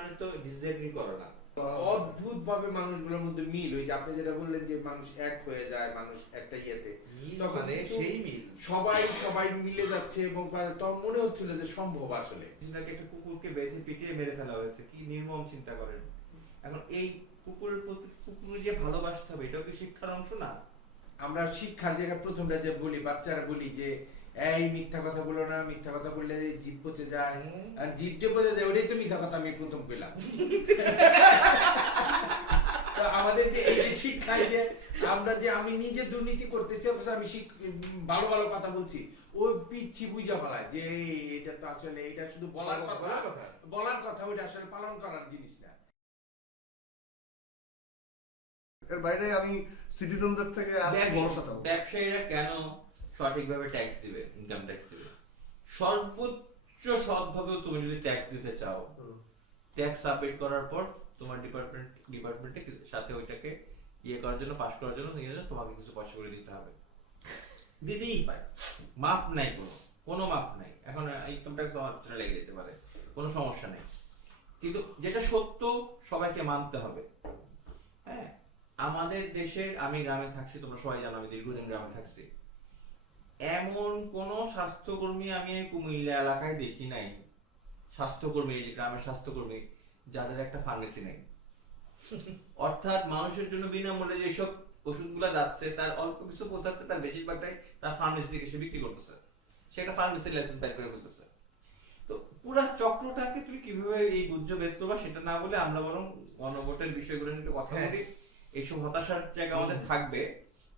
মানে তো ডিসএগ্রি করে না। অদ্ভুত ভাবে মানুষগুলোর মধ্যে মিল, ওই যে আপনি যেটা বললেন যে মানুষ এক হয়ে যায়, মানুষ একটা ইয়েতে, তখন মানে কিন্তু সেই মিল সবাই সবাই মিলে যাচ্ছে এবং তখন মনে হচ্ছিল যে সম্ভব আসলে। চিন্তাকে একটা কুকুরকে বেঁধে পিটিয়ে মেরে ফেলা হয়েছে, কি নির্মম চিন্তা করেন। এখন এই কুকুরের প্রতি কুকুরের যে ভালোবাসতে হবে, এটাও কি শিক্ষার অংশ না? আমরা শিক্ষার জায়গায় প্রথমটা যে বলি, বাচ্চারা বলি যে এই মিথ্যা কথা বলো না, মিথ্যা কথা বললে জিভ পচে যায়, আর জিভ যে পচে যায় ওটাই তো মিথ্যা কথা আমি প্রথম পেলাম। তো আমাদের যে এই যে শিক্ষায় যে আমরা যে আমি নিজে দুর্নীতি করতেছি অথচ আমি ভালো ভালো কথা বলছি, ও পিচ্ছি বুঝা বলা যে এটা তো আসলে এটা শুধু বলার কথা ওটা আসলে পালন করার জিনিস না। এর বাইরে আমি সিটিজেনদের থেকে আর কি ভরসা চাবো? ব্যবসায়ীরা কেন সঠিকভাবে ট্যাক্স দিবে, ইনকাম ট্যাক্স দিবে? সর্বোচ্চ সৎভাবেও তুমি যদি ট্যাক্স দিতে চাও, ট্যাক্স সাবমিট করার পর তোমার ডিপার্টমেন্টে সাথে ওইটাকে ইয়ে করার জন্য, পাস করার জন্য তোমাকে কিছু পয়সা করে দিতে হবে। দিতেই পারে, মাপ নাই, কোনো মাপ নাই। এখন ইনকাম ট্যাক্স আমার পিছনে লেগে যেতে পারে, কোনো সমস্যা নেই, কিন্তু যেটা সত্য সবাইকে মানতে হবে। হ্যাঁ, আমাদের দেশের, আমি গ্রামে থাকছি, তোমরা সবাই জানো আমি দীর্ঘদিন গ্রামে থাকছি, এমন কোন স্বাস্থ্যকর্মী আমি কুমিল্লা এলাকায় দেখি নাই, স্বাস্থ্যকর্মী, এই যে গ্রামের স্বাস্থ্যকর্মী যাদের একটা ফার্মেসি নেই। অর্থাৎ মানুষের জন্য বিনামূল্যে যেসব ওষুধগুলো যাচ্ছে তার অল্প কিছু পৌঁছাচ্ছে, তার বেশিরভাগটাই তার ফার্মেসি থেকে সে বিক্রি করতেছে, সে একটা ফার্মেসি লাইসেন্স বের করে ফেলতেছে। তো পুরো চক্রটাকে তুমি কিভাবে এই গুজ্জ ভেদ করবা সেটা না বলে আমরা বরং গণভোটের বিষয়গুলো নিয়ে কথা বলি। এইসব হতাশার জায়গা আমাদের থাকবে,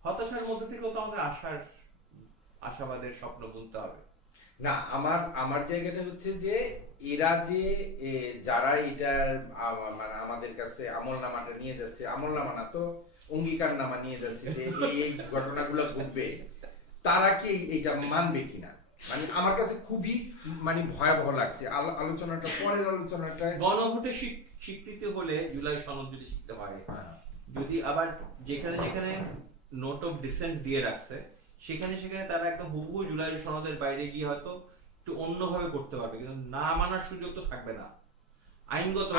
হতাশার মধ্যে থেকেও তো আমাদের আশাবাদের স্বপ্ন বুনতে হবে না। আমার জায়গাটা হচ্ছে যে এরা যে যারা এটার মানে আমাদের কাছে আমলনামাটা নিয়ে যাচ্ছে, আমলনামা না তো অঙ্গীকারনামা নিয়ে যাচ্ছে যে এই ঘটনাগুলো ঘটবে, তারা কি এটা মানবে কিনা, মানে আমার কাছে খুবই মানে ভয়াবহ লাগছে। আলোচনাটা পরের আলোচনাটা গণভোটে স্বীকৃতি হলে জুলাই সনদ যদি শিখতে হয়, যদি আবার যেখানে যেখানে নোট অফ ডিসেন্ট দিয়ে রাখছে সেখানে সেখানে তারা একদম হুবহু জুলাই সনদের বাইরে গিয়ে হয়তো একটু অন্যভাবে করতে পারবে, কিন্তু না মানার সুযোগ তো থাকবে না, আইনগত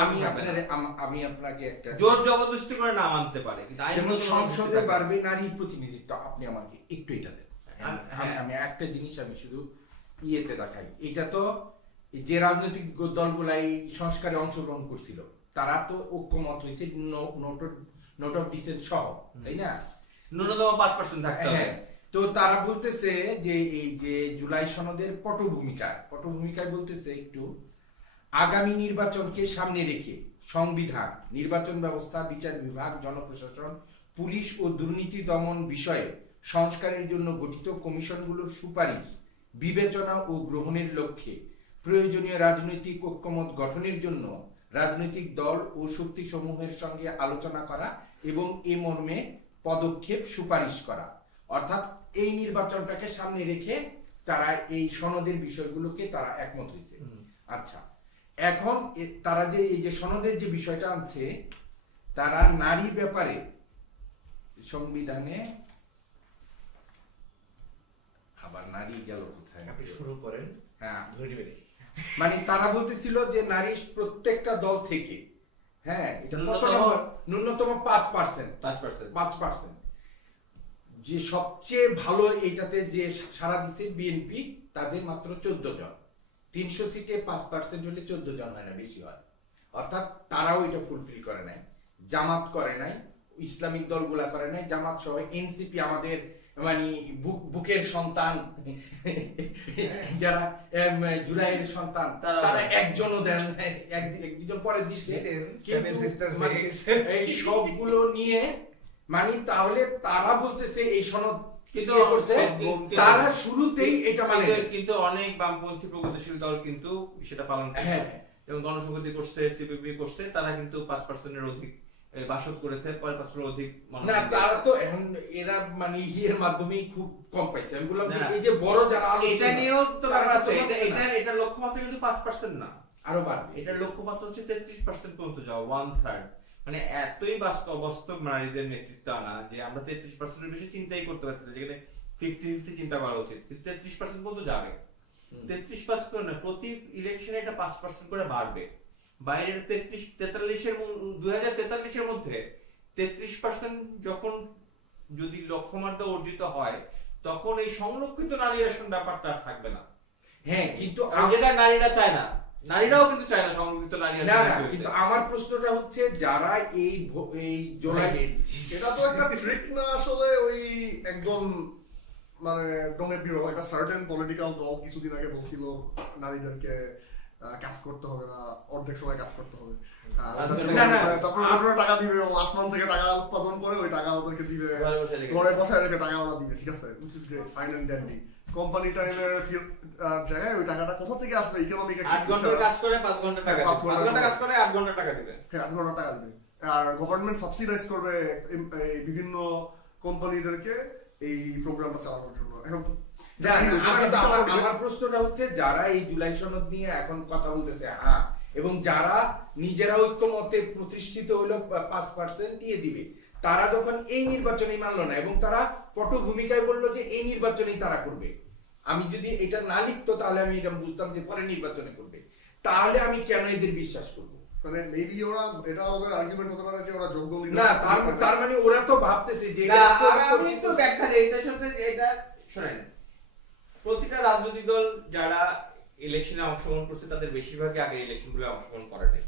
আমি আপনাকে একটা জোর জবরদস্তি করে না মানতে পারে, কিন্তু যেমন সংসদে বাড়বে নারী প্রতিনিধিত্ব, আপনি আমাকে একটু এটা দেন। হ্যাঁ, আমি একটা জিনিস আমি শুধু ইয়েতে দেখাই, এটা তো যে রাজনৈতিক দলগুলা এই সংস্কারে অংশগ্রহণ করছিল তারা তো ঐক্যমত হয়েছে নোট অফ ডিসেন্ট সহ, তাই না? ন্যূনতম 5% থাকতে হবে। তো তারা বলতেছে যে এই যে জুলাই সনদের পটভূমিকায় বলতেছে একটু আগামী নির্বাচনকে সামনে রেখে সংবিধান, নির্বাচন ব্যবস্থা, বিচার বিভাগ, জনপ্রশাসন, পুলিশ ও দুর্নীতি দমন বিষয়ে সংস্কারের জন্য গঠিত কমিশনগুলোর সুপারিশ বিবেচনা ও গ্রহণের লক্ষ্যে প্রয়োজনীয় রাজনৈতিক ঐক্যমত গঠনের জন্য রাজনৈতিক দল ও শক্তিসমূহের সঙ্গে আলোচনা করা এবং এ মর্মে পদক্ষেপ সুপারিশ করা। অর্থাৎ এই নির্বাচনটাকে সামনে রেখে তারা এই সনদের বিষয়গুলোকে তারা একমত হয়েছে। আচ্ছা, এখন তারা যে এই যে সনদের যে বিষয়টা আনছে, তারা নারী ব্যাপারে সংবিধানে আবার নারী গেল কোথায়, আপনি শুরু করেন। হ্যাঁ, মানে তারা বলতেছিল যে নারী প্রত্যেকটা দল থেকে, হ্যাঁ, এটা ন্যূনতম 5%, যে সবচেয়ে ভালো এইটাতে যে সারা দিচ্ছে বিএনপি, তাদের মাত্র 14 জন, 300 সিটে 5% হলে 14 জন হয় না, বেশি হয়। অর্থাৎ তারাও এটা ফুলফিল করে নাই, জামাত করে নাই, ইসলামিক দলগুলা করে নাই, জামাত সহ এনসিপি আমাদের মানে বুকের সন্তান, যারা জুলাইয়ের সন্তান, তারা একজনও দেন, একজন পরে দিচ্ছে, এই সবগুলো নিয়ে মানে তাহলে তারা বলতেছে এই সনদ তারা শুরুতেই এটা মানে, কিন্তু অনেক বামপন্থী প্রগতিশীল দল কিন্তু সেটা পালন করছে, এবং গণসংহতি করছে, সিপিবি করছে, তারা কিন্তু 5%-এর অধিক বাসদ করেছে, 5% অধিক। না, তারা তো এখন এরা মানে ইয়ের মাধ্যমেই খুব কম পাইছে। আমি বললাম এই যে বড় যারা এটা নিয়েও তো আছে, এটা লক্ষ্যমাত্রা কিন্তু 5% না, আরো বাড়বে। এটা লক্ষ্যমাত্রা হচ্ছে 33% পর্যন্ত যাওয়া, 1/3। মানে এতই অবাস্তব নারীদের নেতৃত্ব আনা যে আমরা 33%-এর বেশি চিন্তাই করতে পারছি না, যেখানে 50-50 চিন্তা করা উচিত, কিন্তু 33% পর্যন্ত যাবে। 33% না, প্রতি ইলেকশনে এটা 5% করে বাড়বে। বাইরের 2043-এর মধ্যে 33% যখন যদি লক্ষ্যমাত্রা অর্জিত হয় তখন এই সংরক্ষিত নারী আসন ব্যাপারটা আর থাকবে না। হ্যাঁ, কিন্তু যেটা নারীরা চায় না, নারীরাও কিন্তু চায় না সংরক্ষিত নারী আসন। না না, কিন্তু আমার প্রশ্নটা হচ্ছে যারা এই জুলাই এটা তো একটা ট্রিক না আসলে, ওই একদম মানে ডোমে বিরো একটা সার্টেন পলিটিক্যাল দল কিছুদিন আগে বলছিল নারীদেরকে কাজ করতে হবে না, অর্ধেক সময় কাজ করতে হবে, তারপর ওরা টাকা দিবে, আসমান থেকে টাকা উৎপাদন করে ওই টাকা ওদেরকে দিবে, ঘরে বসায় রেখে টাকা ওরা দিবে, ঠিক আছে, which is great, fine and dandy। Company টাইমের জায়গায় ওই টাকাটা কোথা থেকে আসবে? ইকোনমিক 8 ঘন্টা কাজ করে 5 ঘন্টা টাকা দিবে, 5 ঘন্টা কাজ করে 8 ঘন্টা টাকা দিবে, হ্যাঁ 8 ঘন্টা টাকা দিবে। আর গভর্নমেন্ট সাবসিডাইজ করবে এই বিভিন্ন কোম্পানিদেরকে এই প্রোগ্রামটা চালানোর জন্য। এখন আমার প্রশ্নটা হচ্ছে যারা এই জুলাই সনদ নিয়ে এখন কথা বলতেছে, হ্যাঁ, এবং যারা নিজেরা ঐক্যমতে প্রতিষ্ঠিত হইলো 5% দিয়ে দিবে, তারা যখন এই নির্বাচনই মানলো না এবং তারা পটভূমিকায় বললো যে এই নির্বাচনই তারা করবে, আমি যদি এটা না লিখতো তাহলে আমি এটা বুঝতাম যে পরে নির্বাচনে করবে, তাহলে আমি কেন এদের বিশ্বাস করবো? মানে মেবি ওরা, এটা ওদের আর্গুমেন্ট হতে পারে যে ওরা যোগ্য না, তার মানে ওরা তো ভাবতেছে যে আমি একটু ব্যাখ্যা দিই এটার সাথে। এটা শুনেন, প্রতিটা রাজনৈতিক দল যারা ইলেকশনে অংশগ্রহণ করছে তাদের বেশিরভাগই আগে ইলেকশনগুলো অংশগ্রহণ করে নাই,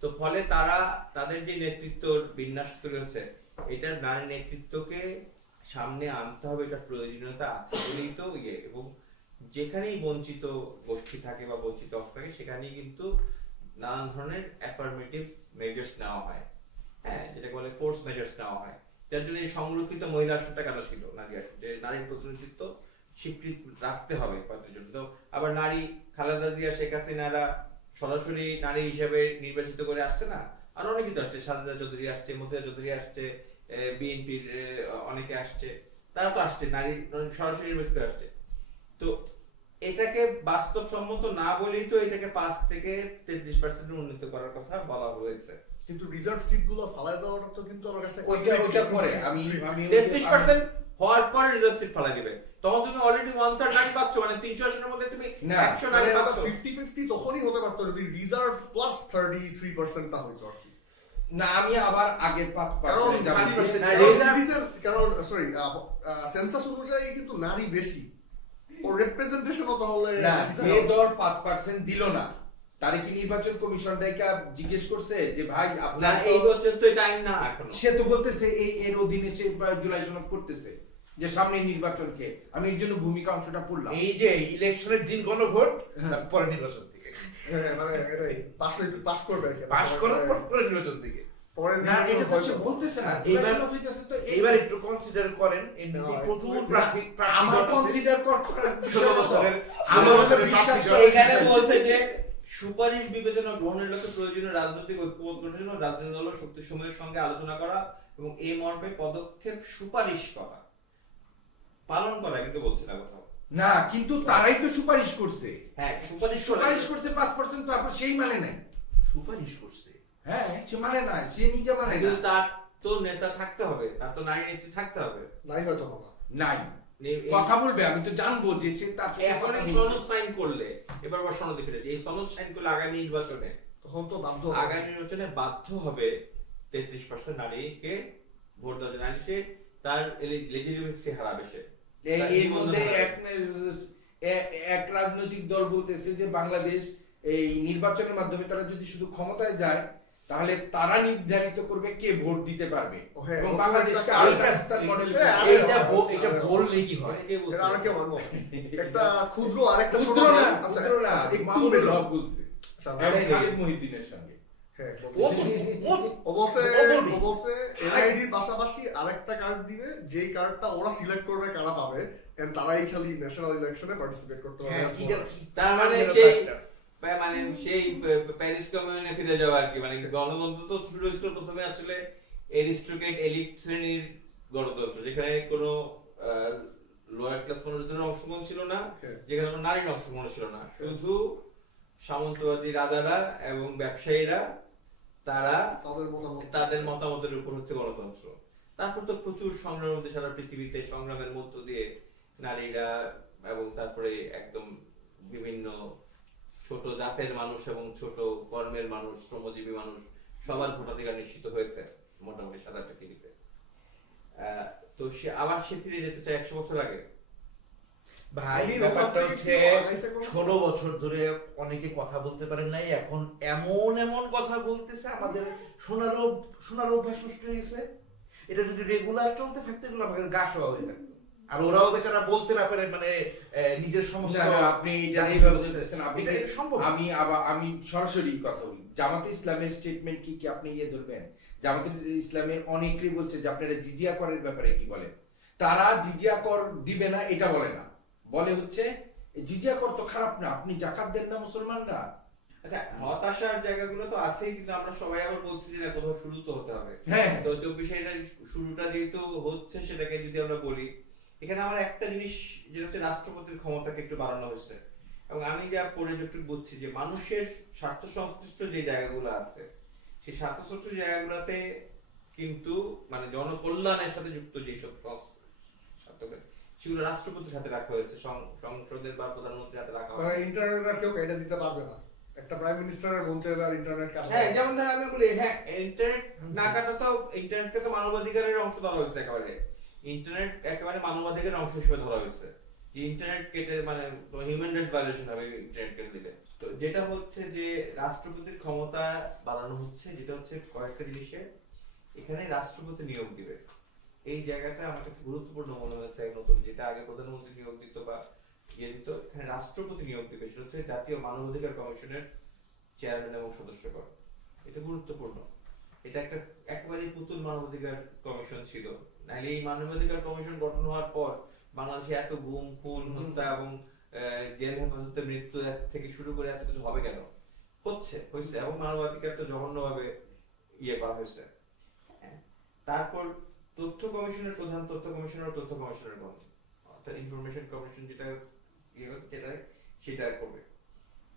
তো ফলে তারা তাদের যে নেতৃত্বর বিন্যাস তৈরি হচ্ছে, এটার নারী নেতৃত্বকে সামনে আনতে হবে, এটা প্রয়োজনীয়তা আছে বলেই তো এবং যেখানেই বঞ্চিত গোষ্ঠী থাকে বা বঞ্চিত অংশ থাকে সেখানেই কিন্তু নানান ধরনের অ্যাফার্মেটিভ মেজার্স নেওয়া হয়, হ্যাঁ, যেটা বলে ফোর্স মেজার্স নেওয়া হয়, যার জন্য এই সংরক্ষিত মহিলা আসনটা কেন ছিল, নারী আসন, যে নারীর প্রতিনিধিত্ব স্বীকৃতি রাখতে হবে কয়েকটার জন্য। তো আবার নারী খালেদা জিয়া, শেখ হাসিনারা সরাসরি নারী হিসেবে নির্বাচিত করে আসছে না, আর অনেকে তো আসছে, সাজেদা চৌধুরী আসছে, মতিয়া চৌধুরী আসছে, বিএনপির অনেকে আসছে, তারা তো আসছে নারী সরাসরি নির্বাচিত আসছে। তো এটাকে বাস্তবসম্মত না বলেই তো এটাকে 5 থেকে 33% উন্নীত করার কথা বলা হয়েছে। কিন্তু রিজার্ভ সিট গুলো ফালায় দেওয়াটা তো কিন্তু আমার কাছে ওইটা পরে আমি 33% হওয়ার পরে রিজার্ভ সিট ফালা দিবে, তখন তুমি অলরেডি 1/3 নারী পাচ্ছ, মানে 300 আসনের মধ্যে তুমি 100 নারী পাচ্ছ। 50-50 তখনই হতে পারতো যদি রিজার্ভ প্লাস 33% টা হইতো আর কি। না, আমি আবার আগের 5% কারণ সরি সেন্সাস অনুযায়ী কিন্তু নারী বেশি, ও রিপ্রেজেন্টেশনও তাহলে যে দল 5% দিল না তারে কি নির্বাচন কমিশনটাকে জিজ্ঞেস করছে যে ভাই আপনার এই বছর তো টাইম না এখনো, সে তো বলতেছে এর অধীনে সে জুলাই সনদ করতেছে যে সামনে নির্বাচনকে আমি এর জন্য ভূমিকা অংশটা পড়লাম, এই যে ইলেকশনের দিন গণভোট পরে নির্বাচন থেকে, মানে এটাই পাস করবে আর কি, পাস করার পর পরে নির্বাচন থেকে। না, এটা তো সে বলতেছে না, এইবার একটু কনসিডার করেন, এমনিতে প্রচুর প্রার্থী আমার কনসিডার করার আমার বিশ্বাস এখানে বলছে যে সুপারিশ বিবেচনা গ্রহণের লক্ষ্যে প্রয়োজনীয় রাজনৈতিক ঐক্যমত গঠনের জন্য রাজনৈতিক দল ও শক্তি সমূহের সঙ্গে আলোচনা করা এবং এই মর্মে পদক্ষেপ সুপারিশ করা, পালন করা কিন্তু বলছে না কোথাও। না, কিন্তু তারাই তো সুপারিশ করছে, হ্যাঁ সুপারিশ করছে 5%, তারপর সেই মানে নাই, সুপারিশ করছে, হ্যাঁ সে মানে না, সে নিজে মানে না, কিন্তু তার তো নেতা থাকতে হবে, তার তো নারী নেত্রী থাকতে হবে, নাই হয়তো না, নাই কথা বলবে, আমি তো জানবো যে সে তার এখন এই সনদ সাইন করলে, এবার আবার সনদে ফিরেছে, এই সনদ সাইন করলে আগামী নির্বাচনে, তখন তো বাধ্য আগামী নির্বাচনে বাধ্য হবে 33% নারীকে ভোট দেওয়ার জন্য, নারী সে তার লেজিটিমেসি হারাবে, সে এর মধ্যে এক রাজনৈতিক দল বলতেছে যে বাংলাদেশ এই নির্বাচনের মাধ্যমে তারা যদি শুধু ক্ষমতায় যায় তাহলে তারা নির্ধারিত করবে কে ভোট দিতে পারবে এবং বাংলাদেশকে আলট্রাস্টার মডেল, এটা বললে কি হয়, আর কি বলবো, একটা ক্ষুদ্র আরেকটা ছোট আচ্ছা মাহমুদুল হক বলছে খালিদ মহিউদ্দিনের সঙ্গে, হ্যাঁ ও বলছে এনআইডির পাশাপাশি আরেকটা কার্ড দিবে, যেই কার্ডটা ওরা সিলেক্ট করবে কারা পাবে, এন্ড তারাই খালি ন্যাশনাল ইলেকশনে পার্টিসিপেট করতে পারবে। তার মানে সেই প্যারিস কমিউনে ফিরে যাওয়া আর কি, মানে গণতন্ত্র তো শুরু হয়েছিল প্রথমে আসলে এরিস্টোক্রেট এলিট শ্রেণীর গণতন্ত্র, যেখানে কোনো লোয়ার ক্লাস মানুষদের অংশগ্রহণ ছিল না, যেখানে কোনো নারীর অংশগ্রহণ ছিল না, শুধু সামন্তবাদী রাজারা এবং ব্যবসায়ীরা তারা তাদের মতামতের উপর হচ্ছে গণতন্ত্র। তারপর তো প্রচুর সংগ্রামের মধ্যে সারা পৃথিবীতে সংগ্রামের মধ্য দিয়ে নারীরা এবং তারপরে একদম বিভিন্ন ছোট জাতের মানুষ এবং ছোট কর্মের মানুষ, শ্রমজীবী মানুষ সবার ভোটাধিকার নিশ্চিত হয়েছে মোটামুটি সারা পৃথিবীতে। তো সে আবার সে ফিরে যেতে চায় 100 বছর আগে। ভাই আমি ব্যাপারটা ওখান থেকে হচ্ছে কি আগাইছে কোনো 16 বছর ধরে অনেকে কথা বলতে পারেন নাই, এখন এমন এমন কথা বলতেছে আমাদের শোনার অভ্যাস নষ্ট হয়ে গেছে। এটা যদি রেগুলার চলতে থাকতে এগুলো আমাদের গা শোয়া হয়ে থাকতো। আর ওরাও বেচারা বলতে না পারে মানে নিজের সমস্যা। না, আপনি এটা এইভাবে বলতেছেন, আপনি এটা সম্ভব। আমি সরাসরি কথা বলি। জামাতে ইসলামের স্টেটমেন্ট কি আপনি ধরবেন? জামাতে ইসলামের অনেকেই বলছে যে আপনারা জিজিয়া করের ব্যাপারে কি বলেন? তারা জিজিয়া কর দিবে না এটা বলে না, বলে হচ্ছে জিজিয়া কর তো খারাপ না, আপনি জাকাত দেন না মুসলমানরা। আচ্ছা, হতাশার জায়গাগুলো তো আছেই, কিন্তু আমরা সবাই আবার বলছি যে না, কোথাও শুরু তো হতে হবে। হ্যাঁ। তো 24 এটা শুরুটা যেহেতু হচ্ছে, সেটাকে যদি আমরা বলি, এখানে আমার একটা জিনিস যেটা হচ্ছে রাষ্ট্রপতির ক্ষমতাকে একটু বাড়ানো হয়েছে। এবং আমি যা পড়ে যতটুকু বুঝছি যে মানুষের স্বার্থ সংশ্লিষ্ট যে জায়গাগুলো আছে, সেই স্বার্থ সংশ্লিষ্ট জায়গাগুলোতে কিন্তু মানে জনকল্যাণের সাথে যুক্ত যেসব স্বার্থকে, সেগুলো রাষ্ট্রপতির সাথে রাখা হয়েছে, সংসদের বা প্রধানমন্ত্রীর হাতে রাখা মানে হয়েছে। ইন্টারনেট আর কেউ কেটে দিতে পারবে না। একটা প্রাইম মিনিস্টারের মন চাইলে আর ইন্টারনেট কাজ হ্যাঁ, যেমন ধর আমি বলি, হ্যাঁ ইন্টারনেট না কাটা তো, ইন্টারনেটকে তো মানবাধিকারের অংশ ধরা হয়েছে একেবারে। ইন্টারনেট একেবারে মানবাধিকারের অংশ হিসেবে ধরা হয়েছে, যে ইন্টারনেট কেটে মানে হিউম্যান রাইটস ভায়োলেশন হবে ইন্টারনেট কেটে দিলে। তো যেটা হচ্ছে যে রাষ্ট্রপতির ক্ষমতা বাড়ানো হচ্ছে, যেটা হচ্ছে কয়েকটা জিনিসে এখানে রাষ্ট্রপতি নিয়োগ দিবে। এই জায়গাটা আমার কাছে গুরুত্বপূর্ণ মনে হয়েছে নতুন, যেটা আগে প্রধানমন্ত্রী নিয়োগ দিত বা দিত, এখানে রাষ্ট্রপতি নিয়োগ দিবে। সেটা হচ্ছে জাতীয় মানবাধিকার কমিশনের চেয়ারম্যান এবং সদস্যগণ। এটা গুরুত্বপূর্ণ। এটা একটা একেবারেই পুতুল মানবাধিকার কমিশন ছিল। নাহলে এই মানবাধিকার কমিশন গঠন হওয়ার পর বাংলাদেশে এত গুম, খুন, হত্যা এবং জেল হেফাজতে মৃত্যু থেকে শুরু করে এত কিছু হবে কেন? হয়েছে এবং মানবাধিকার তো জঘন্যভাবে করা হয়েছে। তারপর তথ্য কমিশনের প্রধান, তথ্য কমিশনের তথ্য কমিশনের গণ, অর্থাৎ ইনফরমেশন কমিশন যেটা সেটা করবে।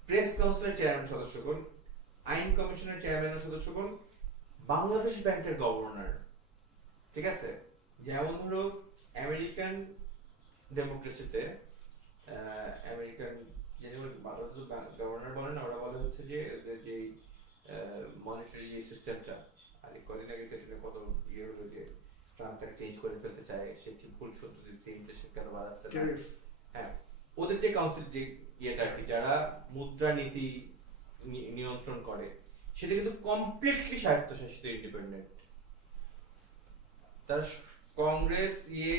প্রেস কাউন্সিলের চেয়ারম্যান সদস্যগণ, আইন কমিশনের চেয়ারম্যান ও সদস্যগণ, বাংলাদেশ ব্যাংকের গভর্নর। ঠিক আছে, যেমন হলো আমেরিকান ডেমোক্রেসিতে আমেরিকান গভর্নর বলে না, ওরা বলে হচ্ছে যে মনিটারি সিস্টেমটা, আর কদিন আগে কত হলো যে ট্রাম্প চেঞ্জ করে ফেলতে চায়, সে ঠিক ভুল সত্য দিচ্ছে, ইনফ্লেশন কেন বাড়াচ্ছে না। হ্যাঁ, ওদের যে কাউন্সিল যে ইয়েটা আর কি, যারা মুদ্রা নীতি নিয়ন্ত্রণ করে, সেটা কিন্তু কমপ্লিটলি স্বায়ত্তশাসিত, ইন্ডিপেন্ডেন্ট। তার কংগ্রেস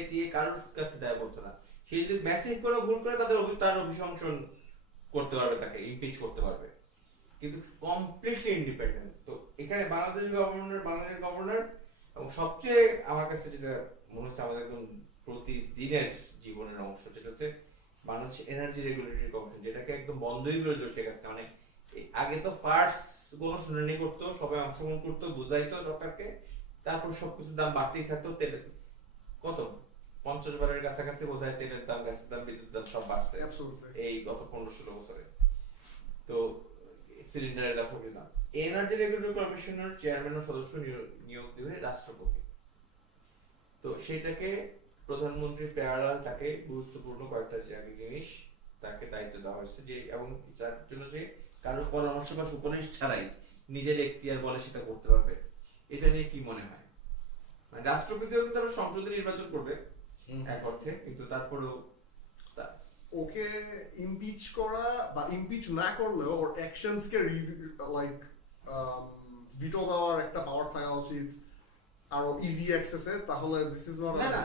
টিয়ে কারোর কাছে দায়বদ্ধ না। সে যদি ম্যাসিভ করে ভুল করে, তার অভিশংসন করতে পারবে, তাকে ইমপিচ করতে পারবে, কিন্তু কমপ্লিটলি ইন্ডিপেন্ডেন্ট। তো এখানে বাংলাদেশের গভর্নর এবং সবচেয়ে আমার কাছে যেটা মনে হচ্ছে আমাদের একদম প্রতিদিনের জীবনের অংশ, যেটা হচ্ছে বাংলাদেশ এনার্জি রেগুলেটরি কমিশন, যেটাকে একদম বন্ধই করে দিল শেখ হাসিনা। মানে আগে তো ফার্স্ট কোনো শুনানি করতো, সবাই অংশগ্রহণ করতো, বুঝাইতো সরকারকে, তারপর সবকিছুর দাম বাড়তেই থাকতো। তেলের কত 50 বারের কাছাকাছি বোধ হয় তেলের দাম, গ্যাসের দাম, বিদ্যুৎ দাম সব বাড়ছে এই গত 15-16 বছরে। তো সিলিন্ডারের দাম সবই দাম। এনার্জি রেগুলেটরি কমিশনের চেয়ারম্যান ও সদস্য নিয়োগ দিবে রাষ্ট্রপতি। তো সেটাকে প্রধানমন্ত্রী প্যারালাল তাকে গুরুত্বপূর্ণ কয়েকটা জিনিস তাকে দায়িত্ব দেওয়া হয়েছে, যে এবং যার জন্য যে কারোর পরামর্শ বা সুপারিশ ছাড়াই নিজের এখতিয়ার বলে সেটা করতে পারবে। এটা নিয়ে কি মনে হয়? মানে রাষ্ট্রপতিও কিন্তু তারা সংসদে নির্বাচন করবে এক অর্থে, কিন্তু তারপরেও ওকে ইমপিচ করা বা ইমপিচ না করলেও ওর অ্যাকশনস কে লাইক ভিটো দেওয়ার একটা পাওয়ার থাকা উচিত আরো ইজি অ্যাক্সেসে। তাহলে দিস ইজ নট না,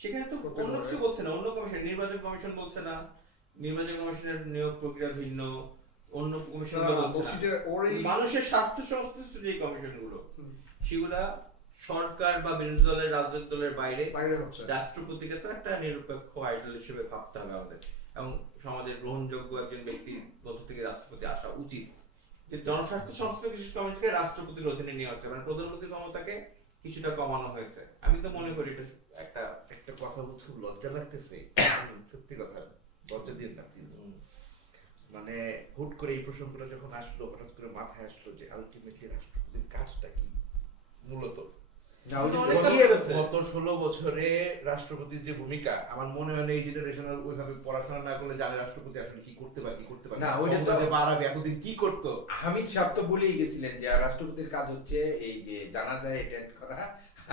সেখানে তো অন্য কিছু বলছে না, অন্য কমিশন, নির্বাচন কমিশন বলছে না, নির্বাচন কমিশনের নিয়োগ প্রক্রিয়া ভিন্ন, অন্য কমিশন বলছে না। মানুষের স্বার্থ সংশ্লিষ্ট যে কমিশনগুলো, সেগুলা সরকার বা বিরোধী দলের, রাজনৈতিক দলের বাইরে হচ্ছে। রাষ্ট্রপতিকে তো একটা নিরপেক্ষ আইডল হিসেবে ভাবতে হবে আমাদের, এবং সমাজের গ্রহণযোগ্য একজন ব্যক্তির মধ্য থেকে রাষ্ট্রপতি আসা উচিত। যে জনস্বার্থ সংশ্লিষ্ট কিছু কমিশনকে রাষ্ট্রপতির অধীনে নিয়ে হচ্ছে, মানে প্রধানমন্ত্রীর ক্ষমতাকে কিছুটা কমানো হয়েছে। আমি তো মনে করি এটা একটা কথা বলতে খুব লজ্জা লাগতেছে, সত্যি কথা, লজ্জা দিন না প্লিজ। মানে হুট করে এই প্রসঙ্গটা যখন আসলো, হঠাৎ করে মাথায় আসলো যে আলটিমেটলি রাষ্ট্রপতির কাজটা কি মূলত। না, ওই যে অনেক কাজ গত- করেছে। গত 16 বছরে রাষ্ট্রপতির যে ভূমিকা, আমার মনে হয় না এই জেনারেশনাল ওইভাবে পড়াশোনা না করলে জানে রাষ্ট্রপতি আসলে কি করতে পারে কি করতে পারে না, না, ওইটা তো- ওইটা বাড়াবে এতদিন কি করতো। হামিদ সাহেব তো বলেই গেছিলেন যে রাষ্ট্রপতির কাজ হচ্ছে এই যে জানাজায় অ্যাটেন্ড করা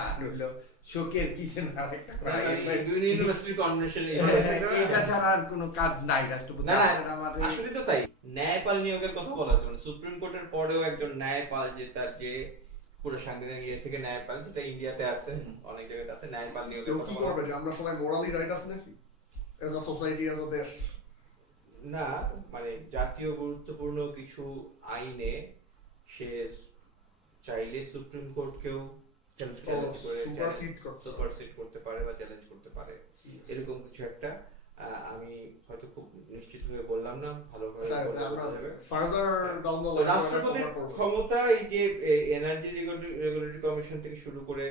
আর হইলো শোকের কি যেন আরেকটা করা। ইউনিভার্সিটি কনভেনশন এটা ছাড়া আর কোনো কাজ নাই রাষ্ট্রপতি। না, না, আমাদের আসলে তো তাই ন্যায়পাল নিয়োগের কথা বলা হচ্ছে, মানে সুপ্রিম কোর্টের পরেও একজন ন্যায়পাল, যে তার যে পুরো সাংবিধানিক ইয়ে থেকে ন্যায়পাল, যেটা ইন্ডিয়াতে আছে, অনেক জায়গাতে আছে, ন্যায়পাল নিয়োগের কেউ কথা কি বলা করবে হচ্ছে। যে আমরা সবাই মোরালি রাইট আছে নাকি as a society as a দেশ? না, মানে জাতীয় গুরুত্বপূর্ণ কিছু আইনে সে চাইলে সুপ্রিম কোর্টকেও চ্যালেঞ্জ করে সুপারসিড করতে পারে বা চ্যালেঞ্জ করতে পারে, এরকম কিছু একটা। আমি হয়তো খুব নিশ্চিত হয়ে বললাম না, ভালোভাবে আচ্ছা, বললে আমরা বোঝা যাবে। ফার্দার ডাউন দ্য তো রাষ্ট্রপতির ক্ষমতা এই যে এনার্জি রেগুলেটরি কমিশন থেকে শুরু করে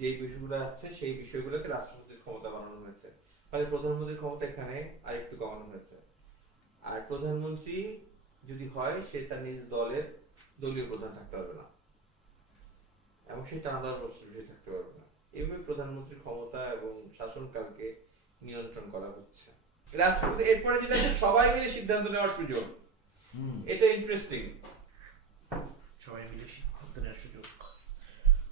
যে বিষয়গুলো আছে, সেই বিষয়গুলোকে রাষ্ট্রপতির ক্ষমতা বানানো হয়েছে। ফলে প্রধানমন্ত্রীর ক্ষমতা এখানে আরেকটু কমানো হয়েছে। আর প্রধানমন্ত্রী যদি হয়, সে তার নিজ দলের দলীয় প্রধান থাকতে পারবে না, এবং সে টানা 10 বছর ধরে থাকতে পারবে না। এইভাবে প্রধানমন্ত্রীর ক্ষমতা এবং শাসনকালকে নিয়ন্ত্রণ করা হচ্ছে। রাষ্ট্রপতি এরপরে যেটা আছে, সবাই মিলে সিদ্ধান্ত নেওয়ার সুযোগ, এটা ইন্টারেস্টিং। সবাই মিলে সিদ্ধান্ত নেওয়ার সুযোগ।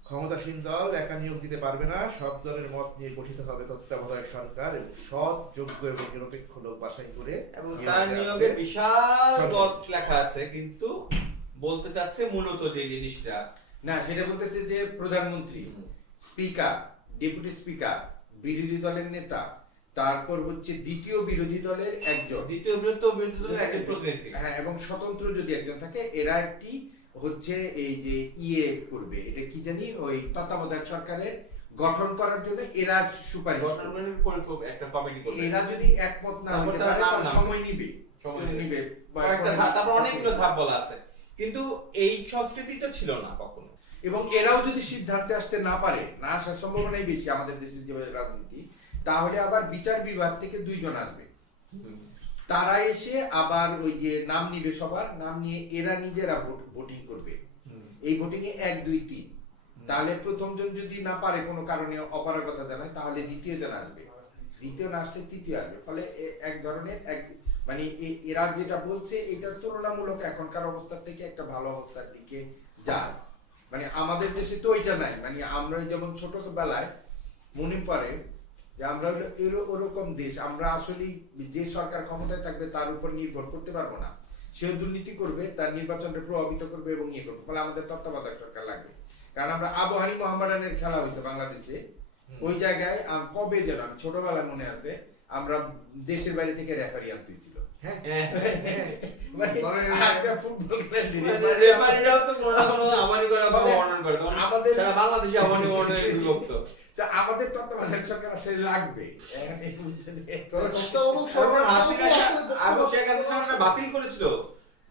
ক্ষমতাসীন দল একা নিয়োগ দিতে পারবে না, সব দলের মত নিয়ে গঠিত হবে তত্ত্বাবধায়ক সরকার এবং সৎ, যোগ্য এবং নিরপেক্ষ লোক বাছাই করে এবং নিয়োগ তার দেওয়া নিয়োগে হবে। বিশাল সরকার। পদ লেখা আছে, কিন্তু বলতে চাচ্ছে মূলত যে জিনিসটা, না, সেটা বলতেছে যে প্রধানমন্ত্রী, স্পিকার, ডেপুটি স্পিকার, বিরোধী দলের নেতা, তারপর হচ্ছে দ্বিতীয় বিরোধী দলের একজন, দ্বিতীয় বৃহত্তম বিরোধী দলের একজন প্রতিনিধি। হ্যাঁ, এবং স্বতন্ত্র যদি একজন থাকে, এরা একটি হচ্ছে এই যে করবে, এটা কি জানি ওই তত্ত্বাবধায়ক সরকারের গঠন করার জন্য এরা সুপারিশ করবে। গঠনের একটা কমিটি করবে। এরা যদি একমত না তারপর হতে তারা পারে, নাম তাহলে নামবে। সময় নিবে, সময় নিবে কয়েকটা ধাপ, তারপর অনেকগুলো ধাপ বলা আছে, কিন্তু এই সংস্কৃতি তো ছিল না কখনো। এবং এরাও যদি সিদ্ধান্তে আসতে না পারে, না আসার সম্ভাবনাই বেশি আমাদের দেশের যে রাজনীতি, তাহলে আবার বিচার বিভাগ থেকে 2 জন আসবে, তারা এসে আবার ওই যে নাম নিবে, সবার নাম নিয়ে এরা নিজেরা ভোটিং করবে। এই ভোটিং এ 1, 2, 3, তাহলে প্রথম জন যদি না পারে কোনো কারণে অপারগতা জানায়, তাহলে দ্বিতীয় জন আসবে, দ্বিতীয় না আসলে তৃতীয় আসবে। ফলে এক ধরনের মানে এরা যেটা বলছে, এটা তুলনামূলক এখনকার অবস্থা থেকে একটা ভালো অবস্থার দিকে যায়। মানে আমাদের দেশে তো ওইটা নাই। মানে আমরা যেমন ছোটবেলায় মনে পড়ে যে আমরা ওরকম দেশ, আমরা আসলে যে সরকার ক্ষমতায় থাকবে তার উপর নির্ভর করতে পারবো না, সেও দুর্নীতি করবে, তার নির্বাচনকে প্রভাবিত করবে এবং ইয়ে করবে। ফলে আমাদের তত্ত্বাবধায়ক সরকার লাগবে। কারণ আমরা আবহানি মোহাম্মদানের খেলা হয়েছে বাংলাদেশে, ওই জায়গায় কবে যেন আমি ছোটবেলায় মনে আছে, আমরা দেশের বাইরে থেকে রেফারি আনতে হয়েছিল। হ্যাঁ, মানে একটা ফুটবল রেফারিরাও তো কোনো না কোনো আবানি করে বা বর্ণনা করে, কারণ আমাদের সারা বাংলাদেশে আবানি বর্ণনায় বিভক্ত। তা আমাদের তত্ত্বাবধায়ক সরকার আসলে লাগবে। তবে তত্ত্বাবধায়ক সরকার সরকার হাসিনা আসলে আবু শেখ হাসিনা আমরা বাতিল করেছিল,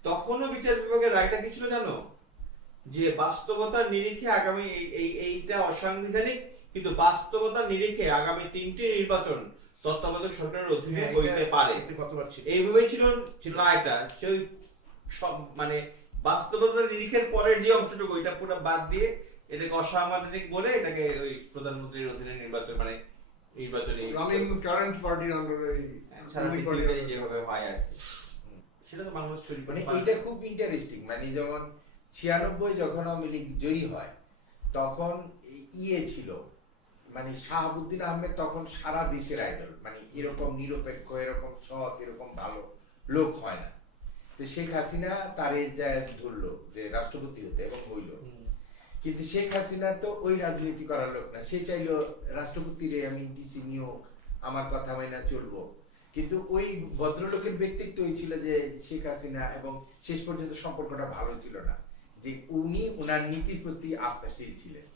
তখনও বিচার বিভাগের রায়টা কি ছিল জানো? যে বাস্তবতার নিরিখে আগামী এইটা অসাংবিধানিক, কিন্তু বাস্তবতার নিরিখে আগামী 3টে নির্বাচন তত্ত্বাবধায়ক সরকারের অধীনে হইতে পারে, কতবার ছিল এইভাবেই ছিল রায়টা। সেই সব মানে বাস্তবতার নিরিখের পরের যে অংশটুকু, ওইটা পুরো বাদ দিয়ে এটাকে অসাংবিধানিক বলে এটাকে ওই প্রধানমন্ত্রীর অধীনে নির্বাচন, মানে নির্বাচনী কারেন্ট পার্টির আন্ডারে সারা পৃথিবীতে যেভাবে হয় আর কি, সেটা তো বাংলাদেশ তৈরি মানে করে। এটা খুব ইন্টারেস্টিং। মানে যেমন 96 যখন আওয়ামী লীগ জয়ী হয়, তখন ছিল মানে শাহাবুদ্দিন আহমেদ তখন সারা দেশের আইডল। মানে এরকম নিরপেক্ষ, এরকম সৎ, এরকম ভালো লোক হয় না। তো শেখ হাসিনা তারে যা ধরলো যে রাষ্ট্রপতি হতে, এবং হইল। কিন্তু শেখ হাসিনা তো ওই রাজনীতি করার লোক না, সে চাইলো রাষ্ট্রপতিরে আমি ডিসি নিয়োগ, আমার কথা মাইনা চলবো। কিন্তু ওই ভদ্রলোকের ব্যক্তিত্ব ছিল যে শেখ হাসিনা, এবং শেষ পর্যন্ত সম্পর্কটা ভালো ছিল না, যে উনি ওনার নীতির প্রতি আস্থাশীল ছিলেন।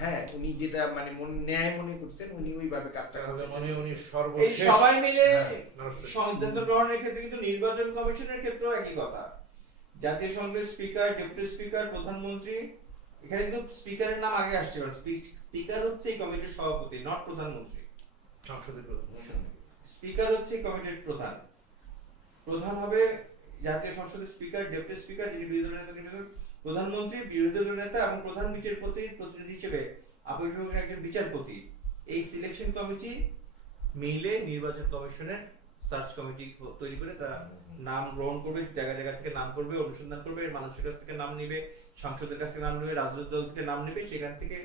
হ্যাঁ, উনি যেটা মানে ন্যায় মনে করছেন, উনি ওইভাবে কাজটা করতেন। মানে উনি এই সর্বশেষ সবাই মিলে নমস্কার। সিদ্ধান্ত গ্রহণের ক্ষেত্রে কিন্তু নির্বাচন কমিশনের ক্ষেত্রেও একই কথা। জাতীয় সংসদের স্পিকার, ডেপুটি স্পিকার, প্রধানমন্ত্রী, এখানে কিন্তু স্পিকারের নাম আগে আসছে, স্পিকার হচ্ছে এই কমিটির সভাপতি, নট প্রধানমন্ত্রী। সংসদের প্রধান। স্পিকার হচ্ছে এই কমিটির প্রধান। প্রধান হবে জাতীয় সংসদের স্পিকার, ডেপুটি স্পিকার, যিনি বিরোধী দলের নেতা, প্রধানমন্ত্রী, বিরোধী দলের নেতা এবং প্রধান বিচারপতির প্রতিনিধি হিসেবে আপিল বিভাগের একজন বিচারপতি এই সিলেকশন কমিটি মিলে নির্বাচন কমিশনের সার্চ কমিটি তৈরি করে তারা নাম গ্রহণ করবে, জায়গা জায়গা থেকে নাম করবে, অনুসন্ধান করবে, মানুষের কাছ থেকে নাম নিবে, সাংসদের কাছ থেকে নাম নেবে, রাজনৈতিক দল থেকে নাম নেবে, সেখান থেকে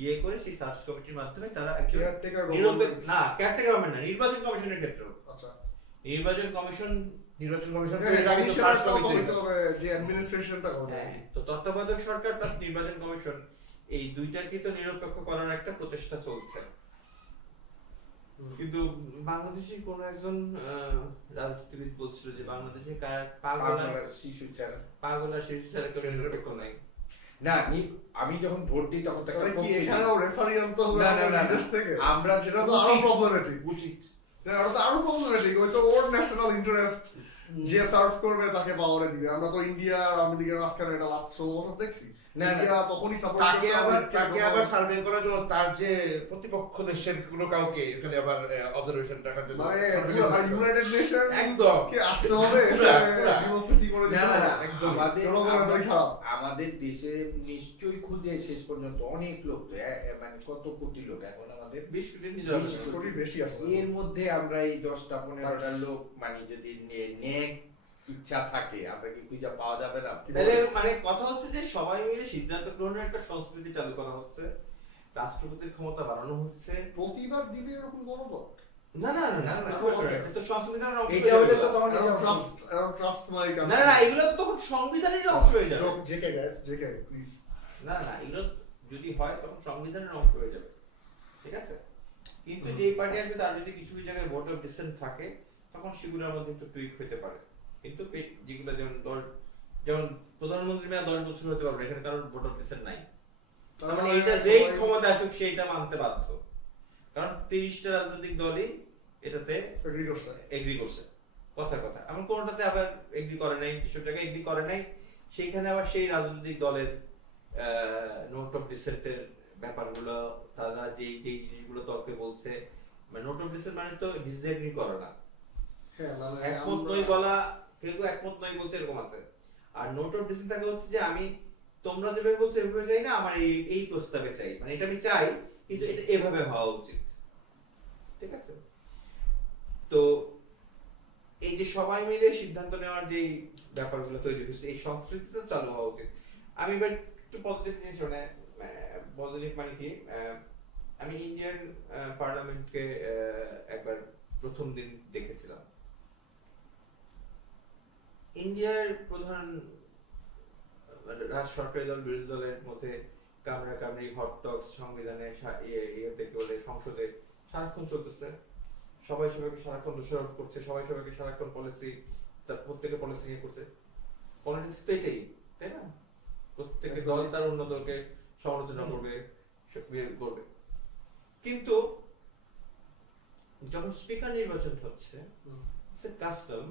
ইয়ে করে সেই সার্চ কমিটির মাধ্যমে তারা একজন Caretaker নিরপেক্ষ government। না কেয়ারটেকার গভর্নমেন্ট না, নির্বাচন কমিশনের ক্ষেত্রে আচ্ছা নির্বাচন কমিশন নির্বাচন কমিশন হ্যাঁ, এটা কিন্তু সার্চ commissioner টা কমিটি তো হবে, যে অ্যাডমিনিস্ট্রেশনটা করবে হ্যাঁ, তো তত্ত্বাবধায়ক সরকার প্লাস নির্বাচন কমিশন এই দুইটাকে তো নিরপেক্ষ করার একটা প্রচেষ্টা চলছে। কিন্তু বাংলাদেশে কোন একজন রাজনীতিবিদ বলছিল যে বাংলাদেশে পাগল আর শিশু ছাড়া শিশু ছাড়া কেউ নিরপেক্ষ নাই। না আমি যখন ভোট দিই তখন তো একটা তাহলে কি প্রক্রিয়া- এখানেও রেফারি আনতে হবে না, না, আমাদের না, বিদেশ না। থেকে? আমরা সেটা তো আরো প্রবলেমেটিক। উচিত ওটা তো আরো প্রবলেমেটিক। ওই তো ওর ন্যাশনাল ইন্টারেস্ট যে সার্ভ করবে তাকে পাওয়ারে দিবে। আমরা তো ইন্ডিয়া আর আমেরিকার মাঝখানে এটা লাস্ট 16 বছর দেখছি। না, না। ইন্ডিয়া তখনই সাপোর্ট তাকে আবার সার্ভে করার জন্য তার যে প্রতিপক্ষ দেশের কোনো কাউকে এখানে আবার অবজারভেশন রাখার জন্য মানে ইউনাইটেড নেশন একদম। কে আসতে হবে পুরা। ডেমোক্রেসি করে দিতে না, না, হবে। না, একদম। জনগণ এতই খারাপ। আমাদের দেশে নিশ্চয়ই খুঁজে শেষ পর্যন্ত অনেক লোক তো মানে কত কোটি লোক এখন আমাদের 20 কোটি নিজের 20 20 কোটি বেশি আসলে। এর মধ্যে আমরা এই 10-15টা লোক মানে যদি নেক ইচ্ছা থাকে আমরা কি খুঁজে পাওয়া যাবে না? তাহলে মানে কথা হচ্ছে যে সবাই মিলে সিদ্ধান্ত গ্রহণের একটা সংস্কৃতি চালু করা হচ্ছে, রাষ্ট্রপতির ক্ষমতা বাড়ানো হচ্ছে। প্রতিবার দিবে এরকম গণভোট? না না না না না, এটা তো সংবিধানের অংশ এটা হলে তো তখন ট্রাস্ট মাই না না এগুলো তো তখন সংবিধানের অংশ হয়ে যাবে। JK guys, JK please. না না এগুলো যদি হয় তখন সংবিধানের অংশ হয়ে যাবে, ঠিক আছে? কিন্তু যে পার্টি আসবে তার যদি কিছু কিছু জায়গায় ভোট অফ ডিসেন্ট থাকে তখন সেগুলোর মধ্যে একটু টুইক হতে পারে। কিন্তু যেগুলো যেমন প্রধানমন্ত্রী মেয়াদ 10 বছর হতে পারবে, এখানে কারণ ভোট অফ ডিসেন্ট নাই। তার মানে এটা যেই ক্ষমতা আসুক সেইটা মানতে বাধ্য, কারণ 30টা রাজনৈতিক দলই এটাতে এগ্রি করছে। কথা এমন কোনটাতে আবার এগ্রি করে নাই, যেসব জায়গায় এগ্রি করে নাই সেইখানে আবার সেই রাজনৈতিক দলের নোট অফ ডিসেন্টের ব্যাপারগুলো তারা যেই জিনিসগুলো তর্কে বলছে, মানে নোট অফ ডিসেন্ট মানে তো ডিসএগ্রি করে না, হ্যাঁ মানে একমত নই বলা, কেউ একমত নই বলছে এরকম আছে। আর নোট অফ ডিসেন্ট থাকে হচ্ছে যে আমি তোমরা যেভাবে বলছো এভাবে চাই না, আমার এই প্রস্তাবে চাই, মানে এটা আমি চাই কিন্তু এটা এভাবে হওয়া উচিত, ঠিক আছে? তো এই যে সবাই মিলে সিদ্ধান্ত নেওয়ার যে ব্যাপারগুলো তৈরি হচ্ছে, এই সংস্কৃতিটা চালু হওয়া উচিত। আমি এবার একটু পজিটিভ জিনিস মানে পজিটিভ মানে কি, আমি ইন্ডিয়ান পার্লামেন্টকে একবার প্রথম দিন দেখেছিলাম। ইন্ডিয়ার প্রধান সরকারি দল বিরোধী দলের মধ্যে কামড়াকামড়ি হট টক্স সংবিধানে ইয়েতে বলে সংসদে সারাক্ষণ চলতেছে, সবাই সবাইকে সারাক্ষণ দোষারোপ করছে, সবাই সবাইকে সারাক্ষণ পলিসি, তার প্রত্যেকে পলিসি নিয়ে করছে। পলিটিক্স তো এটাই, তাই না? প্রত্যেকে দল তার অন্য দলকে সমালোচনা করবে করবে। কিন্তু যখন স্পিকার নির্বাচন হচ্ছে কাস্টম,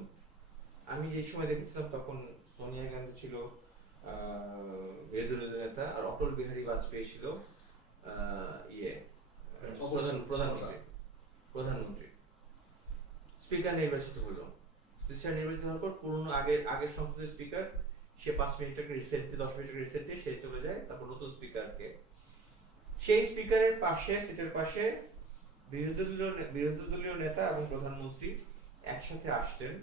আমি যে সময় দেখেছিলাম তখন সোনিয়া গান্ধী ছিল বিরোধী দলের নেতা আর অটল বিহারী বাজপেয়ী ছিল প্রধানমন্ত্রী। স্পিকার নির্বাচিত হলো, স্পিকার নির্বাচিত হওয়ার পর পুরনো আগের সংসদের স্পিকার সে 5 মিনিট একটা রিসেট দিয়ে 10 মিনিট রিসেট দিয়ে সে চলে যায়, তারপর নতুন স্পিকারকে, সেই স্পিকারের পাশে সিটের পাশে বিরোধী দলীয় নেতা এবং প্রধানমন্ত্রী একসাথে আসলেন,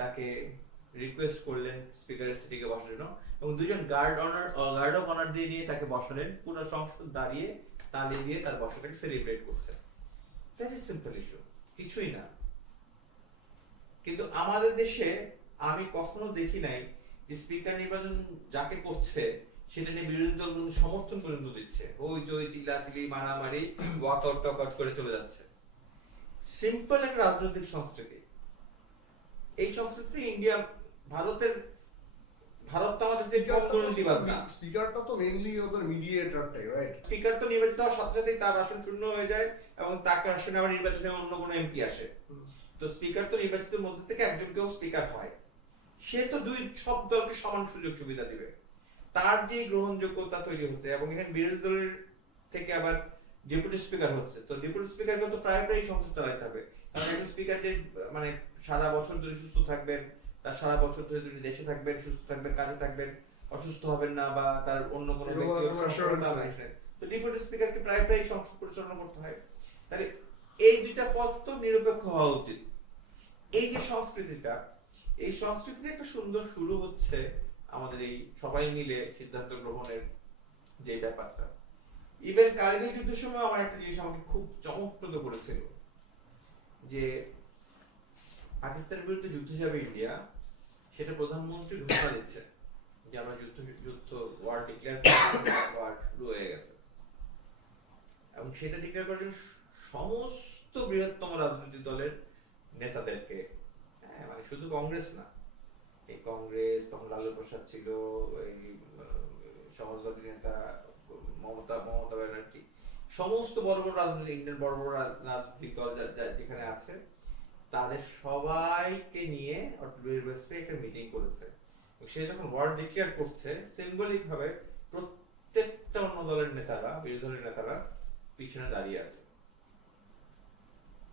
তাকে রিকোয়েস্ট করলেন স্পিকারের সিটিকে বসার জন্য এবং দুজন গার্ড অফ অনার দিয়ে নিয়ে তাকে বসালেন। পুরো সংসদ দাঁড়িয়ে তালি দিয়ে তার বসাটাকে সেলিব্রেট করছে। ভেরি সিম্পল ইস্যু, কিছুই না। কিন্তু আমাদের দেশে আমি কখনো দেখি নাই যে স্পিকার নির্বাচন যাকে করছে সেটা নিয়ে বিরোধী দল সমর্থন পর্যন্ত দিচ্ছে, ওই যে ওই চিল্লাচিল্লি মারামারি ওয়াকআউট টকআউট করে চলে যাচ্ছে। সিম্পল একটা রাজনৈতিক সংস্কৃতি। এই সংস্কৃতি ইন্ডিয়া ভারত তো আমাদের যে কম দুর্নীতিবাজ না। স্পিকারটা তো মেইনলি ওদের মিডিয়েটরটাই, রাইট? স্পিকার তো নির্বাচিত হওয়ার সাথে সাথেই তার আসন শূন্য হয়ে যায় এবং তাকে আসনে আবার নির্বাচনে অন্য কোনো এমপি আসে। তো স্পিকার তো নির্বাচিতের মধ্যে থেকে একজনকেও স্পিকার হয়, সে তো সব দলকে সমান সুযোগ সুবিধা দিবে, তার যে গ্রহণযোগ্যতা তৈরি হচ্ছে। এবং এখানে বিরোধী দলের থেকে আবার ডেপুটি স্পিকার হচ্ছে, তো ডেপুটি স্পিকারকে তো প্রায় সংসদ চালাতে হবে, কারণ একজন স্পিকার যে মানে সারা বছর ধরে সুস্থ থাকবেন, তার সারা বছর ধরে যদি দেশে থাকবেন, সুস্থ থাকবেন, কাজে থাকবেন, অসুস্থ হবেন না বা তার অন্য কোনো ব্যক্তিগত সমস্যা তো ডেপুটি স্পিকারকে প্রায় প্রায় সংসদ পরিচালনা করতে হয়। তাহলে এই দুইটা পদ তো নিরপেক্ষ হওয়া উচিত। এই যে সংস্কৃতিটা, এই সংস্কৃতির একটা সুন্দর শুরু হচ্ছে আমাদের এই সবাই মিলে সিদ্ধান্ত গ্রহণের যে ব্যাপারটা। ইভেন কার্গিল যুদ্ধের সময় আমার একটা জিনিস আমাকে খুব চমকপ্রদ করেছিল, যে পাকিস্তানের বিরুদ্ধে যুদ্ধ যাবে ইন্ডিয়া, সেটা প্রধানমন্ত্রী ঘোষণা দিচ্ছে যে আমরা যুদ্ধ ওয়ার ডিক্লেয়ার ওয়ার শুরু হয়ে গেছে, এবং সেটা ডিক্লেয়ার করার জন্য সমস্ত বৃহত্তম রাজনৈতিক দলের নেতাদেরকে, হ্যাঁ মানে শুধু কংগ্রেস না, এই কংগ্রেস, তখন লালু প্রসাদ ছিল, এই সমাজবাদী নেতা মমতা ব্যানার্জি, সমস্ত বড় বড় রাজনৈতিক ইন্ডিয়ান বড় বড় রাজনৈতিক দল যেখানে আছে, তাদের সবাইকে নিয়ে একটা মিটিং করেছে। সে যখন ওয়ার্ড ডিক্লেয়ার করছে, সিম্বলিক ভাবে প্রত্যেকটা অন্য দলের নেতারা, বিরোধী দলের নেতারা পিছনে দাঁড়িয়ে আছে,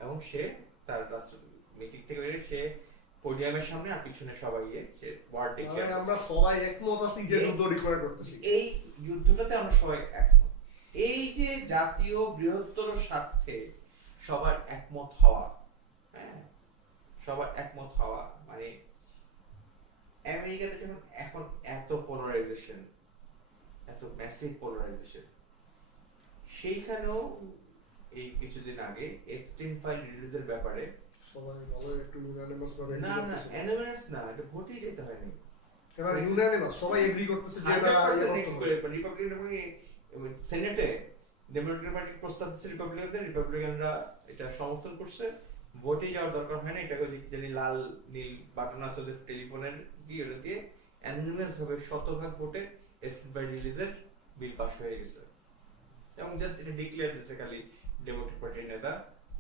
এবং সে তার রাষ্ট্র মিটিং থেকে বেরিয়ে সে পোডিয়ামের সামনে আর পিছনে সবাই সে ওয়ার্ড ডিক্লেয়ার, আমরা সবাই একমত আছি যে যুদ্ধ ডিক্লেয়ার করতেছি। এই যুদ্ধটাতে আমরা সবাই একমত। এই যে জাতীয় বৃহত্তর স্বার্থে সবার একমত হওয়া, হ্যাঁ সবার একমত হওয়া, মানে আমেরিকাতে যখন এখন এত পোলারাইজেশন, এত ম্যাসিভ পোলারাইজেশন, সেইখানেও এই কিছুদিন আগে এক্সট্রিম ফাইল রিলিজের ব্যাপারে সবাই বলে একটু ইউনানিমাস ভাবে না অ্যানোনিমাস না, এটা ভোটেই যেতে হয়নি, এবার ইউনানিমাস সবাই এগ্রি করতেছে যে এটা রিপাবলিকান সেনেটে ডেমোক্রেটিক পার্টি প্রস্তাব দিচ্ছে, রিপাবলিকানরা এটা সমর্থন করছে, ভোটে যাওয়ার দরকার হয় না, এটাকে জানি লাল নীল বাটন আছে ওদের টেলিফোনের দিয়ে, ওটা দিয়ে অ্যানোনিমাস ভাবে শতভাগ ভোটে এক্সট্রিম ফাইল রিলিজের বিল পাস হয়ে গেছে, এবং জাস্ট এটা ডিক্লেয়ার দিচ্ছে খালি ডেমোক্রেটিক পার্টির নেতা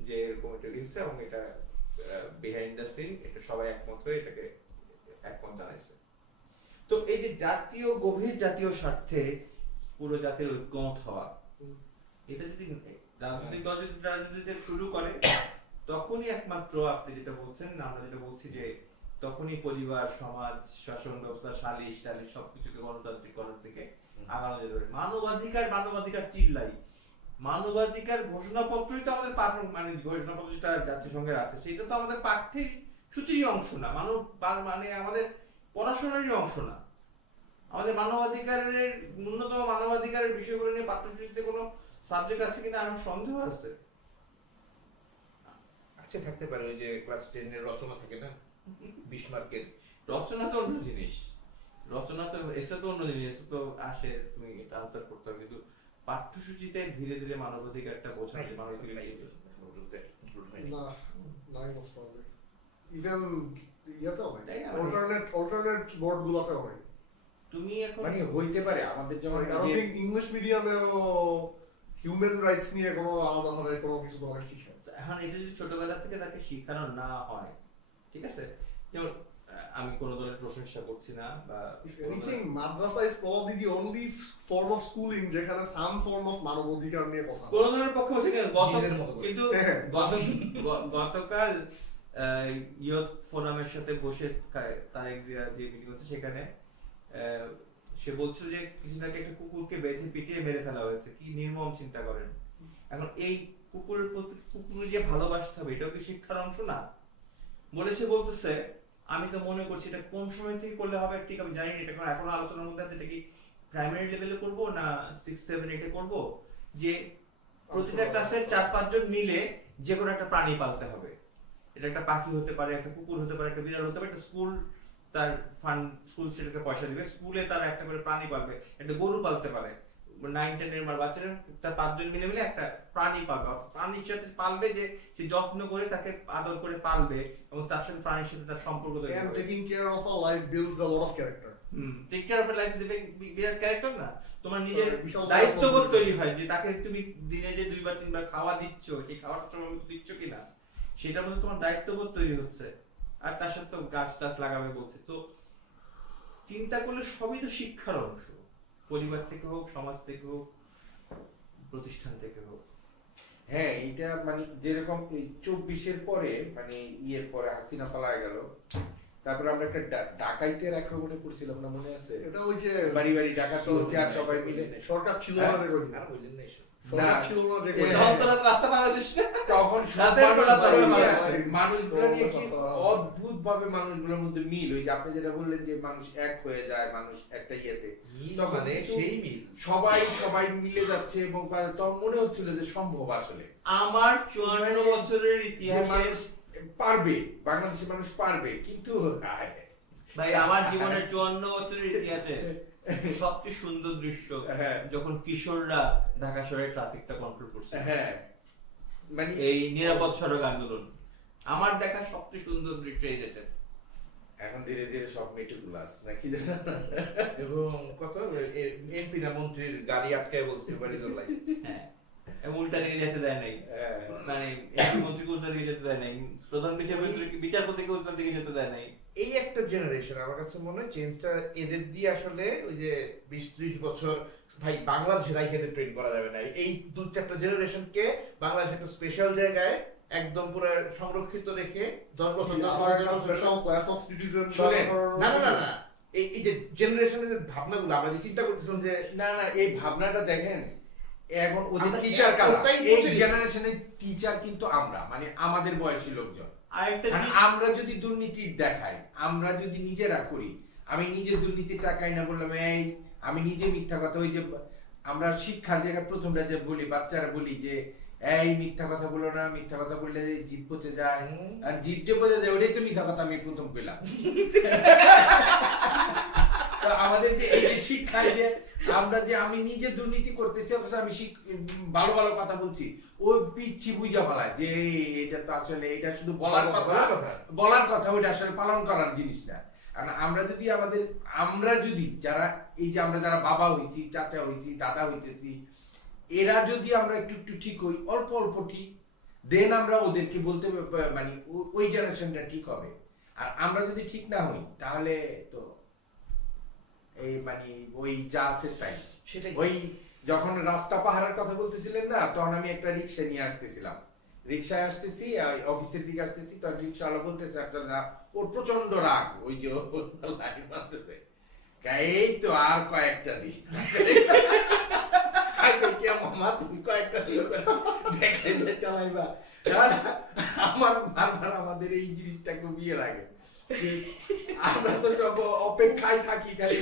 যে এরকম এটা দিচ্ছে, এবং এটা বিহাইন্ড দ্য সিন এটা সবাই একমত হয়ে এটাকে একমত জানাইছে। তো এই যে জাতীয় গভীর জাতীয় স্বার্থে পুরো জাতির ঐক্যমত হওয়া, এটা যদি রাজনৈতিক দল যদি রাজনীতিতে শুরু করে, তখনই একমাত্র আপনি যেটা বলছেন, আমরা যেটা বলছি যে তখনই পরিবার, সমাজ, শাসন ব্যবস্থা, সালিশ টালিশ সবকিছুকে গণতান্ত্রিক করার দিকে আগানো যেতে পারে। মানবাধিকার চিল্লাই, মানবাধিকার ঘোষণাপত্রই তো আমাদের মানে ঘোষণাপত্র যেটা জাতিসংঘের আছে, সেটা তো আমাদের পাঠ্যের সূচিরই অংশ না, মানে আমাদের পড়াশোনারই অংশ না। আমাদের মানবাধিকারের ন্যূনতম মানবাধিকারের বিষয়গুলো নিয়ে পাঠ্যসূচিতে কোনো সাবজেক্ট আছে কিনা আমার সন্দেহ আছে। আচ্ছা থাকতে পারে, ওই যে ক্লাস 10 এর রচনা থাকে না, বিসমার্কের রচনা তো অন্য জিনিস, রচনা তো এসে তো অন্য জিনিস, তো আসে তুমি এটা আনসার করতে হবে, কিন্তু পাঠ্যসূচিতে ধীরে ধীরে মানবাধিকারটা বোঝা যায়, মানবাধিকার না নাই মোস্ট প্রবাবলি ইভেন ইয়াতে হয়, তাই না? অল্টারনেট বোর্ড গুলোতে হয়। তুমি এখন মানে হইতে পারে আমাদের যেমন I don't think ইংলিশ মিডিয়ামেও হিউম্যান রাইটস নিয়ে কোনো আলাদা ভাবে কোনো কিছু তোমাকে শিখায়। এখন এটা যদি ছোটবেলা থেকে তাকে শেখানো না হয়, ঠিক আছে, যেমন আমি কোন দলের প্রশংসা করছি না, বা If anything, madrasa is probably the only form of schooling যেখানে some form of মানবাধিকার নিয়ে কথা হয়। কোন দলের পক্ষে হচ্ছে নিজেদের মতো করে। কিন্তু গতকাল ইয়ত ফোরামের সাথে বসে তারেক জিয়া যে মিটিং হচ্ছে, সেখানে সে বলছিল যে কিছুদিন আগে একটা কুকুরকে বেঁধে পিটিয়ে মেরে ফেলা হয়েছে, কি নির্মম চিন্তা করেন। এখন এই কুকুরের প্রতি কুকুরের যে ভালোবাসতে হবে, এটাও কি শিক্ষার অংশ না? বলে সে বলতেছে, আমি তো মনে করছি এটা কোন সময় থেকে করলে হবে ঠিক আমি জানি না, এটা এখনো আলোচনার মধ্যে আছে, এটা কি প্রাইমারি লেভেলে করব না 6, 7, 8 এ করব, যে প্রতিটা ক্লাসের 4-5 জন মিলে যে কোনো একটা প্রাণী পালতে হবে। এটা একটা পাখি হতে পারে, একটা কুকুর হতে পারে, একটা বিড়াল হতে পারে, একটা স্কুল তার ফান্ড, স্কুল সেটাকে পয়সা দিবে, স্কুলে তারা একটা করে প্রাণী পালবে, একটা গরু পালতে পারে, 9-10 এর বাচ্চারা তার 5 জন মিলে একটা প্রাণী পালবে, প্রাণীর সাথে পালবে, যে সে যত্ন করে তাকে আদর করে পালবে, এবং তার সাথে প্রাণীর সাথে তার সম্পর্ক তৈরি And হবে। taking care of a life builds a lot of character. Take care of life is বিরাট ক্যারেক্টার না? তোমার নিজের বিশাল দায়িত্ববোধ responsibility। তৈরি হয়, যে তাকে তুমি দিনে যে 2-3 বার খাওয়া দিচ্ছ, সেই খাওয়াটা সময় মতো দিচ্ছ কিনা, সেটার মধ্যে তোমার দায়িত্ববোধ তৈরি হচ্ছে। আর তার সাথে তো গাছ টাছ লাগাবে বলছে, তো চিন্তা করলে সবই তো শিক্ষার অংশ, পরিবার থেকে হোক, সমাজ থেকে হোক, প্রতিষ্ঠান থেকে হোক। হ্যাঁ, এটা মানে যেরকম 24-এর পরে, মানে ইয়ের পরে হাসিনা পালায় গেল, তারপর আমরা একটা ডাকাইতের আক্রমণে পড়ছিলাম না, মনে আছে? এটা ওই যে বাড়ি বাড়ি ডাকাতি হচ্ছে আর সবাই মিলে। সরকার ছিল না হ্যাঁ? যে কদিন। আর বললেন না এসব। সরকার না। ছিল না যে এ, কদিন। তখন রাস্তা বাংলাদেশ না তখন রাতের পর রাত ধরে মানুষগুলো নিয়ে কি মানুষ- অদ্ভুত ভাবে মানুষগুলোর মধ্যে মিল, ওই যে আপনি যেটা বললেন যে মানুষ এক হয়ে যায়, মানুষ একটা ইয়েতে, মিল তখন মানে কিন্তু সেই মিল। সবাই মিলে যাচ্ছে এবং তখন মনে হচ্ছিল যে সম্ভব আসলে আমার 54 বছরের যে ইতিহাসে মানুষ পারবে, বাংলাদেশের মানুষ পারবে, কিন্তু আয়, ভাই আমার জীবনের 54 বছরের ইতিহাসে সবচেয়ে সুন্দর দৃশ্য হ্যাঁ। যখন কিশোররা ঢাকা শহরে ট্রাফিকটা কন্ট্রোল করছে, হ্যাঁ মানে এই নিরাপদ সড়ক আন্দোলন আমার দেখা সবচেয়ে সুন্দর দৃশ্য এই দেশে। এখন ধীরে ধীরে সব মেটিকুলাস নাকি জানো? এবং কত এমপি না মন্ত্রীর গাড়ি আটকায় বলছে বাড়ি তোর লাইসেন্স। হ্যাঁ, এবং উল্টা দিকে যেতে দেয় নাই, হ্যাঁ। মানে মন্ত্রীকে উল্টা দিকে যেতে দেয় নাই, প্রধান বিচারপতিকে উল্টা দিকে যেতে দেয় নাই। এই একটা জেনারেশন আমার কাছে মনে হয় চেঞ্জটা এদের দিয়ে আসলে ওই যে 20-30 বছর ভাই বাংলাদেশে রাইখে ট্রেন করা যাবে না। এই 2-4টা জেনারেশনকে বাংলাদেশ একটা স্পেশাল জায়গায় একদম পুরো সংরক্ষিত রেখে 10 বছর আমার একটা স্পেশাল ক্লাস অফ সিটিজেন। শুনেন, না না না না এই যে জেনারেশনের ভাবনাগুলো আমরা যে চিন্তা করতেছিলাম যে না না, এই ভাবনাটা দেখেন, এখন ওদের আমরা টিচার কারা, ওটাই এই বুঝে গেছি। জেনারেশনের টিচার কিন্তু আমরা, মানে আমাদের বয়সী লোকজন। আরেকটা কারণ জিনিস, আমরা যদি দুর্নীতি দেখাই, আমরা যদি নিজেরা করি, আমি নিজে দুর্নীতি টাকাই না বললাম, এই আমি নিজে মিথ্যা কথা, ওই যে আমরা শিক্ষার জায়গায় প্রথমটা যে বলি, বাচ্চারা বলি যে এই মিথ্যা কথা বলো না, মিথ্যা কথা বললে জিভ পচে যায়, আর জিভ যে পচে যায় ওটাই তো মিথ্যা কথা, আমি প্রথম পেলাম। তো আমাদের যে এই যে শিক্ষায় যে আমরা যে আমি নিজে দুর্নীতি করতেছি অথচ আমি ভালো ভালো কথা বলছি, ও পিচ্ছি বুঝা পালায় যে এটা তো আসলে এটা শুধু বলার কথা, ওটা আসলে পালন করার জিনিস না। কারণ আমরা যদি যারা এই যে আমরা যারা বাবা হইছি, চাচা হইছি, দাদা হইতেছি, এরা যদি আমরা একটু একটু ঠিক হই, অল্প অল্প ঠিক, দেন আমরা ওদেরকে বলতে মানে ওই জেনারেশনটা ঠিক হবে। আর আমরা যদি ঠিক না হই তাহলে তো এই মানে ওই যা আছে তাই। সেটাই। ওই যখন রাস্তা পাহাড়ের কথা বলতেছিলেন না, তখন আমি একটা রিক্সা নিয়ে আসতেছিলাম, রিক্সায় আসতেছি, অফিসের দিকে আসতেছি, তখন রিক্সাওয়ালা বলতেছে একটা ওর প্রচন্ড রাগ, ওই যে লাইন মারতেছে, এই তো আর কয়েকটা দিন মামা তুমি কয়েকটা দিন দেখাইতে চালাইবা। আমার বারবার আমাদের এই জিনিসটা খুব ইয়ে লাগে, আমরা তো সব অপেক্ষায় থাকি খালি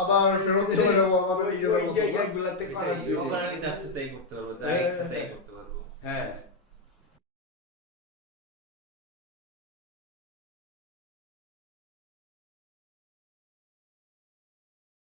আবার ফেরত চলে যাবো আমাদের ওই নিজেদের মতো। জায়গাগুলোতে করার জন্য। যখন আমি যাচ্ছে তাই করতে পারবো, যা ইচ্ছা তাই করতে পারবো। হ্যাঁ